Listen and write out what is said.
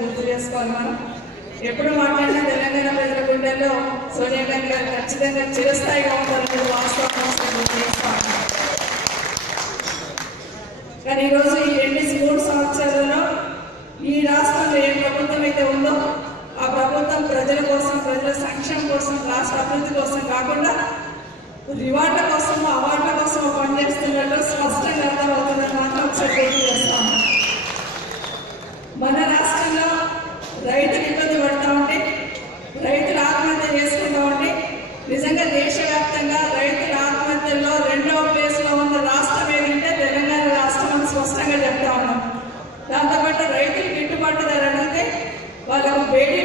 గుర్తు చేసుకోవాలి. మనం ఎప్పుడు మాట్లాడినా తెలంగాణ ప్రజల గుండెల్లో సోనియా గాంధీ గారు ఖచ్చితంగా చిరస్థాయిగా ఉంటారనేది వాస్తవం గుర్తు చేసుకోవాలి. కానీ ఈరోజు ఈ 3 సంవత్సరాలలో ఈ రాష్ట్రంలో ఏ ప్రభుత్వం అయితే ఉందో ఆ ప్రభుత్వం ప్రజల కోసం, ప్రజల సంక్షేమం కోసం, రాష్ట్ర అభివృద్ధి కోసం కాకుండా రివార్డుల కోసం, అవార్డుల కోసం పనిచేస్తున్నట్టు స్పష్టంగా అర్థమవుతుందని మాత్రం ఒకసారి గుర్తు చేస్తాము. మన రాష్ట్రంలో రైతులు ఇబ్బంది పడుతూ ఉంటే, రైతులు ఆత్మహత్య చేసుకుంటూ ఉంటే, నిజంగా దేశవ్యాప్తంగా రైతుల ఆత్మహత్యల్లో 2వ ప్లేస్లో ఉన్న రాష్ట్రం ఏదంటే తెలంగాణ రాష్ట్రం అని స్పష్టంగా చెప్తా ఉన్నాం. దాంతోపాటు రైతులు గిట్టుబాటు ధర అడిగితే వాళ్ళకు బేడీ